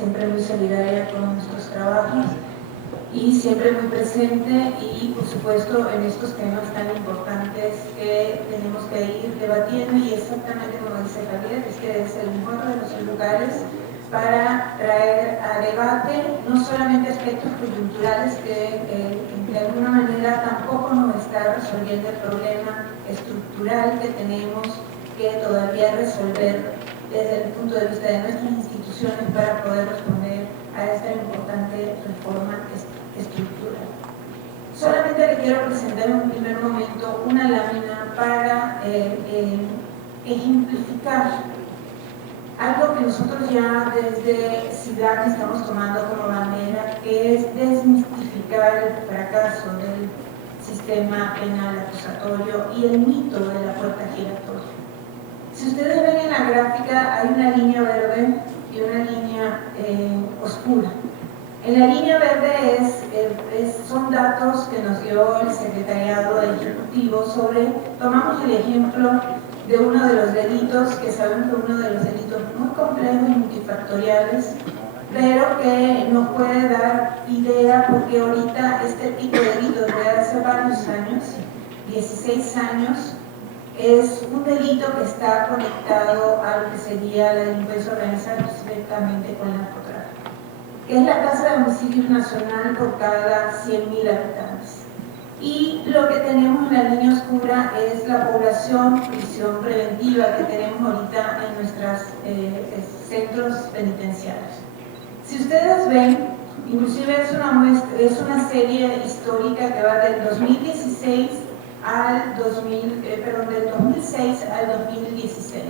siempre muy solidaria con nuestros trabajos y siempre muy presente, y por supuesto en estos temas tan importantes que tenemos que ir debatiendo. Y exactamente como dice Javier, es que es el mejor de los lugares para traer a debate no solamente aspectos coyunturales que de alguna manera tampoco nos está resolviendo el problema estructural que tenemos que todavía resolver desde el punto de vista de nuestras instituciones para poder responder a esta importante reforma estructural. Solamente le quiero presentar en un primer momento una lámina para ejemplificar algo que nosotros ya desde CIDAC estamos tomando como bandera, que es desmistificar el fracaso del sistema penal acusatorio y el mito de la puerta giratoria. Si ustedes ven en la gráfica, hay una línea verde y una línea oscura. En la línea verde son datos que nos dio el Secretariado Ejecutivo sobre, tomamos el ejemplo de uno de los delitos, que sabemos que es uno de los delitos muy complejos y multifactoriales, pero que nos puede dar idea, porque ahorita este tipo de delitos de hace varios años, 16 años, es un delito que está conectado a lo que sería la delincuencia organizada, específicamente con el narcotráfico, que es la tasa de homicidios nacional por cada 100.000 habitantes. Y lo que tenemos en la línea oscura es la población prisión preventiva que tenemos ahorita en nuestros centros penitenciarios. Si ustedes ven, inclusive es una serie histórica que va del 2016 al del 2006 al 2016.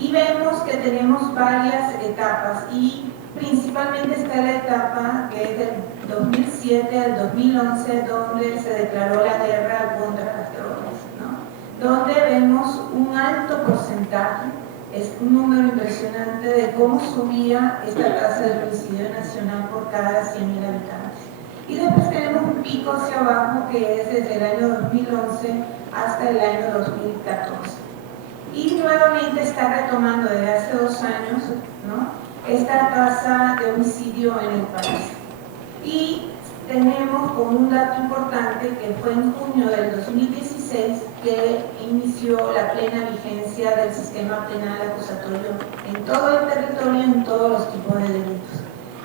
Y vemos que tenemos varias etapas, y principalmente está la etapa que es del 2007 al 2011, donde se declaró la guerra contra las drogas, ¿no? Donde vemos un alto porcentaje, es un número impresionante de cómo subía esta tasa de homicidio nacional por cada 100.000 habitantes. Y después tenemos un pico hacia abajo que es desde el año 2011 hasta el año 2014. Y nuevamente está retomando desde hace 2 años, ¿no?, esta tasa de homicidio en el país. Y tenemos como un dato importante que fue en junio del 2016 que inició la plena vigencia del sistema penal acusatorio en todo el territorio, en todos los tipos de delitos.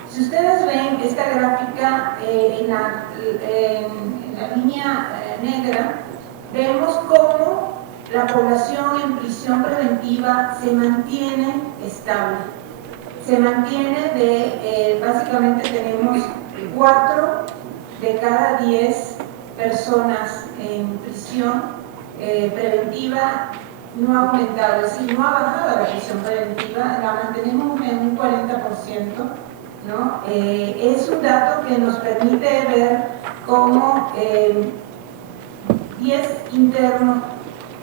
Si ustedes ven esta gráfica en la línea negra, vemos cómo la población en prisión preventiva se mantiene estable. Se mantiene básicamente tenemos 4 de cada 10 personas en prisión preventiva no ha aumentado, es decir, no ha bajado la prisión preventiva, la mantenemos en un 40%, ¿no? Es un dato que nos permite ver cómo 10 internos,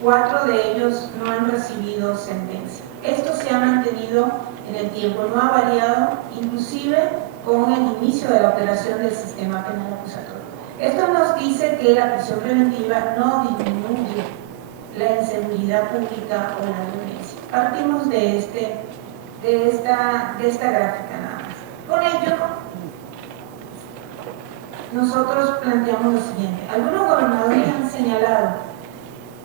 4 de ellos no han recibido sentencia. Esto se ha mantenido en el tiempo, no ha variado, inclusive con el inicio de la operación del sistema penal acusatorio. Esto nos dice que la prisión preventiva no disminuye la inseguridad pública o la violencia. Partimos de esta gráfica nada más. Con ello, nosotros planteamos lo siguiente. Algunos gobernadores han señalado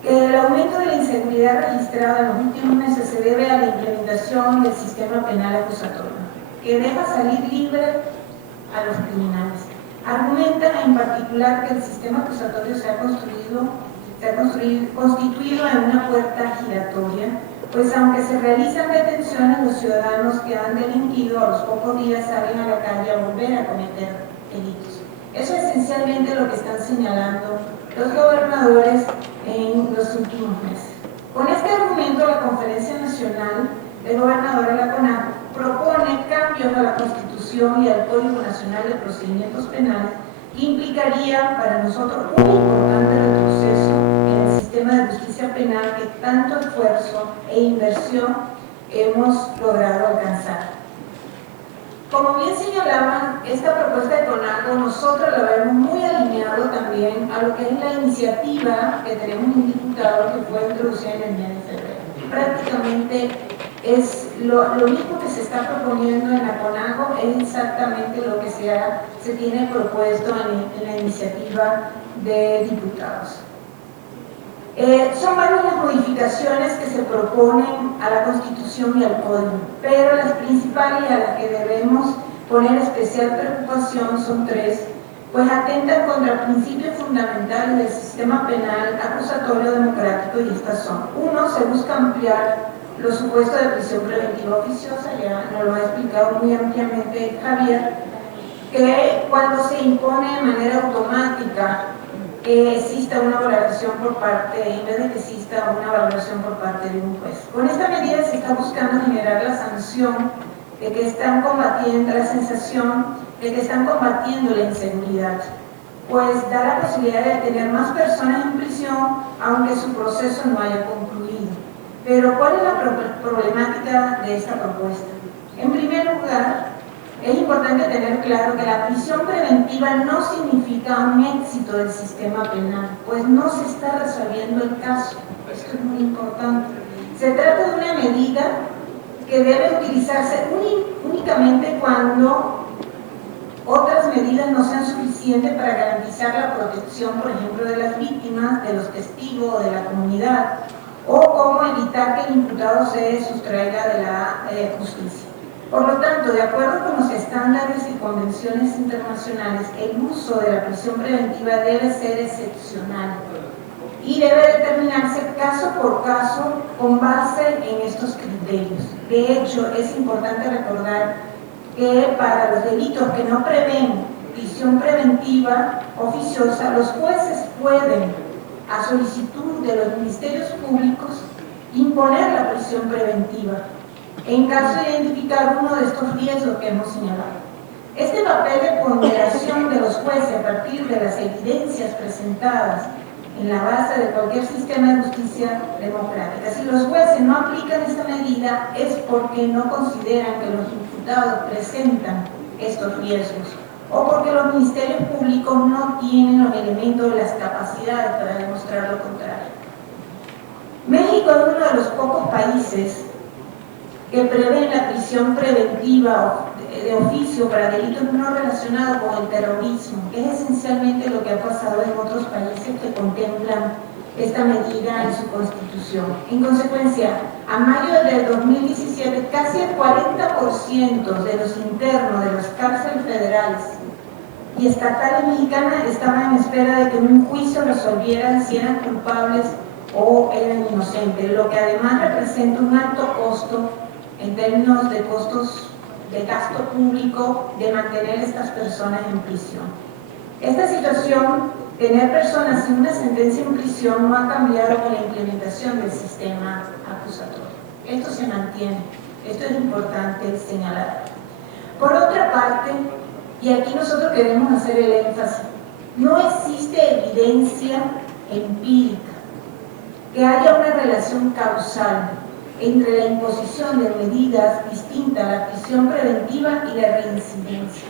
que el aumento de la inseguridad registrada en los últimos meses se debe a la implementación del sistema penal acusatorio, que deja salir libre a los criminales. Argumentan en particular que el sistema acusatorio se ha constituido en una puerta giratoria, pues aunque se realizan detenciones, los ciudadanos que han delinquido a los pocos días salen a la calle a volver a cometer delitos. Eso es esencialmente lo que están señalando los gobernadores en los últimos meses. Con este argumento, la Conferencia Nacional de Gobernadores, la CONAG, propone cambios a la Constitución y al Código Nacional de Procedimientos Penales que implicaría para nosotros un importante retroceso en el sistema de justicia penal que tanto esfuerzo e inversión hemos logrado alcanzar. Como bien señalaban, esta propuesta de CONAGO nosotros la vemos muy alineado también a lo que es la iniciativa que tenemos un diputado que fue introducida en el mes de febrero. Prácticamente es lo mismo que se está proponiendo en la CONAGO, es exactamente lo que se tiene propuesto en la iniciativa de diputados. Son varias las modificaciones que se proponen a la Constitución y al Código, pero las principales y a las que debemos poner especial preocupación son tres, pues atentan contra principios fundamentales del sistema penal acusatorio democrático, y estas son: uno, se busca ampliar los supuestos de prisión preventiva oficiosa, ya nos lo ha explicado muy ampliamente Javier, que cuando se impone de manera automática que exista una valoración por parte, en vez de que exista una valoración por parte de un juez. Con esta medida se está buscando generar la sanción de que están combatiendo, la sensación de que están combatiendo la inseguridad, pues da la posibilidad de tener más personas en prisión aunque su proceso no haya concluido. Pero ¿cuál es la problemática de esta propuesta? En primer lugar, es importante tener claro que la prisión preventiva no significa un éxito del sistema penal, pues no se está resolviendo el caso. Esto es muy importante. Se trata de una medida que debe utilizarse únicamente cuando otras medidas no sean suficientes para garantizar la protección, por ejemplo, de las víctimas, de los testigos o de la comunidad, o cómo evitar que el imputado se sustraiga de la justicia. Por lo tanto, de acuerdo con los estándares y convenciones internacionales, el uso de la prisión preventiva debe ser excepcional y debe determinarse caso por caso con base en estos criterios. De hecho, es importante recordar que para los delitos que no prevén prisión preventiva oficiosa, los jueces pueden, a solicitud de los ministerios públicos, imponer la prisión preventiva en caso de identificar uno de estos riesgos que hemos señalado. Este papel de ponderación de los jueces a partir de las evidencias presentadas en la base de cualquier sistema de justicia democrática. Si los jueces no aplican esta medida es porque no consideran que los imputados presentan estos riesgos o porque los ministerios públicos no tienen los elementos de las capacidades para demostrar lo contrario. México es uno de los pocos países que prevén la prisión preventiva de oficio para delitos no relacionados con el terrorismo, que es esencialmente lo que ha pasado en otros países que contemplan esta medida en su constitución. En consecuencia, a mayo de 2017, casi el 40% de los internos de las cárceles federales y estatales mexicanas estaban en espera de que un juicio resolviera si eran culpables o eran inocentes, lo que además representa un alto costo en términos de costos de gasto público de mantener a estas personas en prisión. Esta situación, tener personas sin una sentencia en prisión, no ha cambiado con la implementación del sistema acusatorio. Esto se mantiene, esto es importante señalar. Por otra parte, y aquí nosotros queremos hacer el énfasis, no existe evidencia empírica que haya una relación causal entre la imposición de medidas distintas a la prisión preventiva y la reincidencia.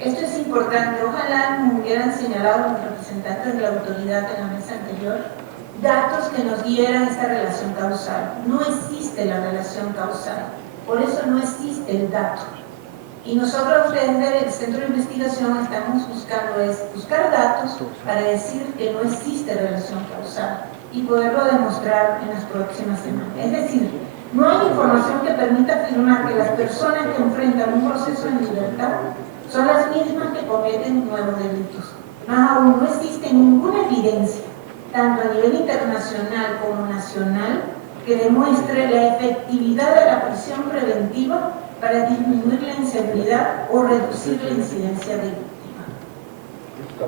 Esto es importante. Ojalá nos hubieran señalado los representantes de la autoridad en la mesa anterior datos que nos dieran esta relación causal. No existe la relación causal, por eso no existe el dato. Y nosotros desde el Centro de Investigación estamos buscar datos para decir que no existe relación causal y poderlo demostrar en las próximas semanas. Es decir, no hay información que permita afirmar que las personas que enfrentan un proceso en libertad son las mismas que cometen nuevos delitos. Más aún, no existe ninguna evidencia, tanto a nivel internacional como nacional, que demuestre la efectividad de la prisión preventiva para disminuir la inseguridad o reducir la incidencia delictiva.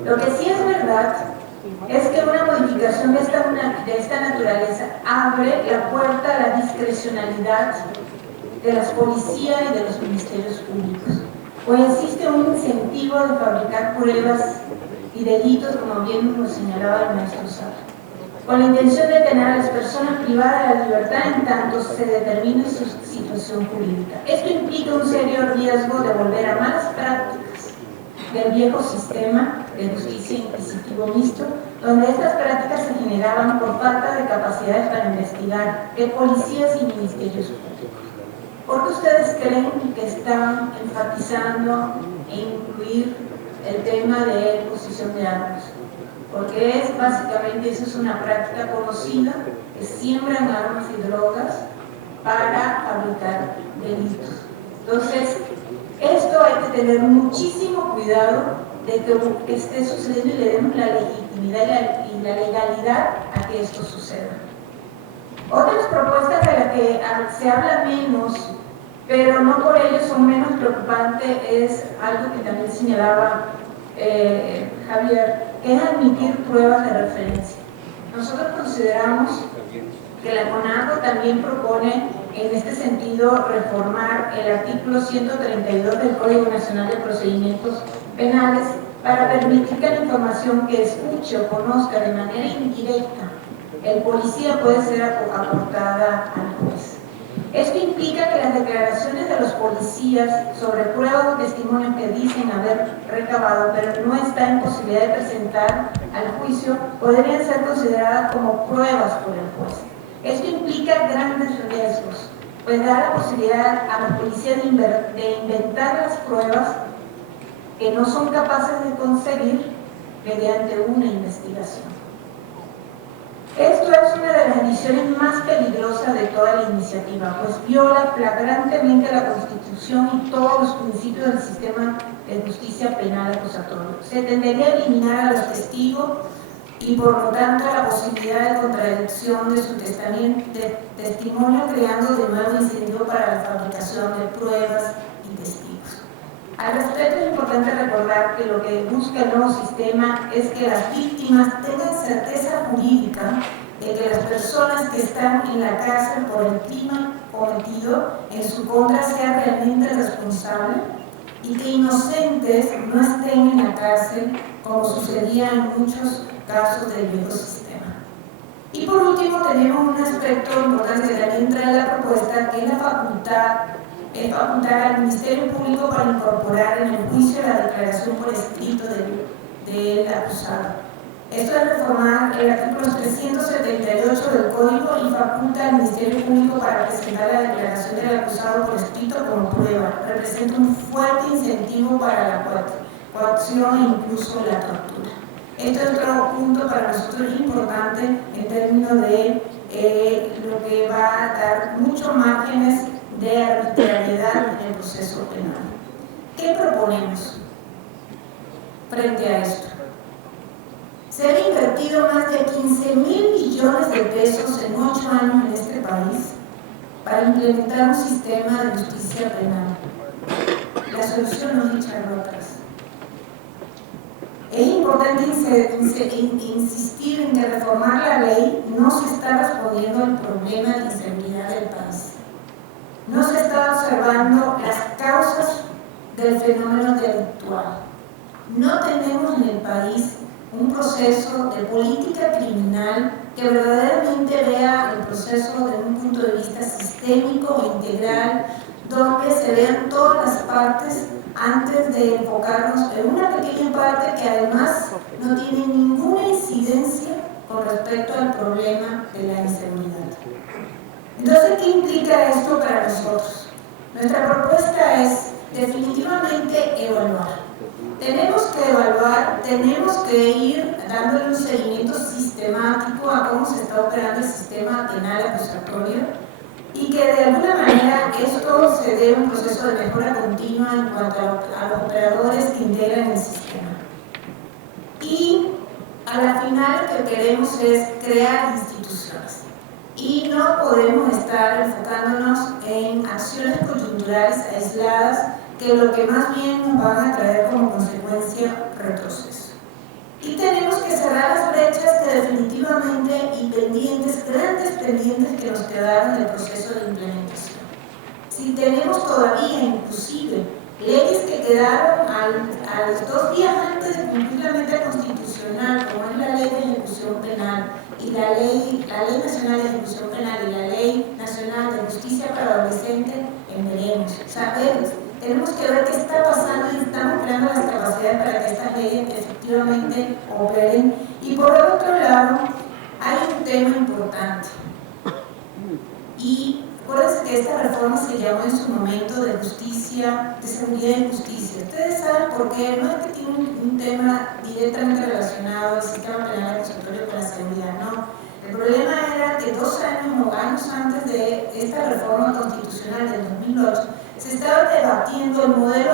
Lo que sí es verdad es que una modificación de esta naturaleza abre la puerta a la discrecionalidad de las policías y de los ministerios públicos, pues existe un incentivo de fabricar pruebas y delitos, como bien nos señalaba el maestro Sara, con la intención de tener a las personas privadas de la libertad en tanto se determine su situación jurídica. Esto implica un serio riesgo de volver a malas prácticas del viejo sistema de justicia inquisitivo mixto, donde estas prácticas se generaban por falta de capacidades para investigar de policías y ministerios públicos. ¿Por qué ustedes creen que están enfatizando en incluir el tema de posesión de armas? Porque es básicamente, eso es una práctica conocida, que siembran armas y drogas para fabricar delitos. Entonces, esto hay que tener muchísimo cuidado de que esté sucediendo y le demos la legitimidad y la legalidad a que esto suceda. Otras propuestas de las que se habla menos, pero no por ello son menos preocupantes, es algo que también señalaba Javier, que es admitir pruebas de referencia. Nosotros consideramos que la CONAGO también propone en este sentido reformar el artículo 132 del Código Nacional de Procedimientos Penales para permitir que la información que escuche o conozca de manera indirecta el policía puede ser aportada al juez. Esto implica que las declaraciones de los policías sobre pruebas o testimonios que dicen haber recabado pero no está en posibilidad de presentar al juicio podrían ser consideradas como pruebas por el juez. Esto implica grandes riesgos, pues da la posibilidad a los policías de inventar las pruebas que no son capaces de conseguir mediante una investigación. Esto es una de las decisiones más peligrosas de toda la iniciativa, pues viola flagrantemente la Constitución y todos los principios del sistema de justicia penal acusatorio. Se tendería a eliminar a los testigos y por lo tanto la posibilidad de contradicción de su testimonio, creando de nuevo incentivo para la fabricación de pruebas y testigos. Al respecto es importante recordar que lo que busca el nuevo sistema es que las víctimas tengan certeza jurídica de que las personas que están en la cárcel por el crimen cometido en su contra sean realmente responsables y que inocentes no estén en la cárcel como sucedía en muchos casos del viejo sistema. Y por último tenemos un aspecto importante que también trae la propuesta, que es la facultar al Ministerio Público para incorporar en el juicio la declaración por escrito del acusado. Esto es reformar el artículo 378 del Código y faculta al Ministerio Público para presentar la declaración del acusado por escrito como prueba. Representa un fuerte incentivo para la coacción e incluso la tortura. Esto es otro punto para nosotros importante en términos de lo que va a dar muchos márgenes de arbitrariedad en el proceso penal. ¿Qué proponemos frente a esto? Se han invertido más de 15.000 millones de pesos en 8 años en este país para implementar un sistema de justicia penal. La solución no es echar otras. Es importante insistir en que reformar la ley no se está respondiendo al problema de inseguridad del país. No se está observando las causas del fenómeno delictual. No tenemos en el país un proceso de política criminal que verdaderamente vea el proceso desde un punto de vista sistémico e integral, donde se vean todas las partes antes de enfocarnos en una pequeña parte que además no tiene ninguna incidencia con respecto al problema de la inseguridad. Entonces, ¿qué implica esto para nosotros? Nuestra propuesta es definitivamente evaluar. Tenemos que evaluar, tenemos que ir dándole un seguimiento sistemático a cómo se está operando el sistema penal acusatorio y que de alguna manera esto se dé un proceso de mejora continua en cuanto a los operadores que integran el sistema. Y a la final lo que queremos es crear instituciones. Y no podemos estar enfocándonos en acciones coyunturales aisladas que lo que más bien nos van a traer como consecuencia retroceso. Y tenemos que cerrar las brechas que definitivamente y pendientes, grandes pendientes que nos quedaron del proceso de implementación. Si tenemos todavía inclusive leyes que quedaron a los 2 días antes de cumplir la meta constitucional, como es la Ley de Ejecución Penal y la Ley Nacional de Ejecución Penal y la Ley Nacional de Justicia para Adolescentes, veremos. tenemos que ver qué está pasando y estamos creando las capacidades para que estas leyes efectivamente operen. Y por el otro lado, hay un tema importante. Y acuérdense que esta reforma se llamó en su momento de justicia, de seguridad y justicia. Ustedes saben por qué, no es que tiene un tema directamente relacionado al sistema penal acusatorio con la seguridad, no. El problema era que 2 años o años antes de esta reforma constitucional del 2008, se estaba debatiendo el modelo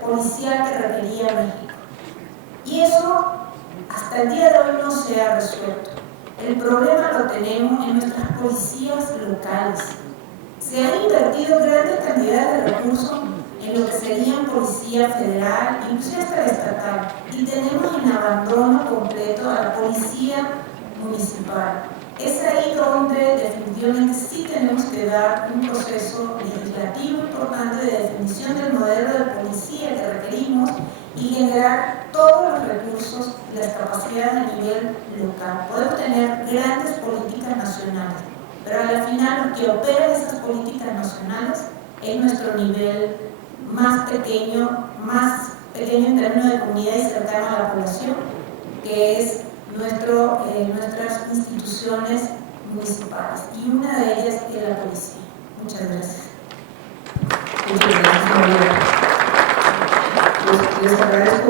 policial que requería México. Y eso hasta el día de hoy no se ha resuelto. El problema lo tenemos en nuestras policías locales. Se han invertido grandes cantidades de recursos en lo que serían policía federal, incluso hasta la estatal, y tenemos en abandono completo a la policía municipal. Es ahí donde definitivamente sí tenemos que dar un proceso legislativo importante de definición del modelo de policía que requerimos y generar todos los recursos y las capacidades a nivel local. Podemos tener grandes políticas nacionales, pero al final lo que opera esas políticas nacionales es nuestro nivel más pequeño en términos de comunidad y cercano a la población, que es nuestras instituciones municipales, y una de ellas es la policía. Muchas gracias. Muchas gracias, María. Les agradezco.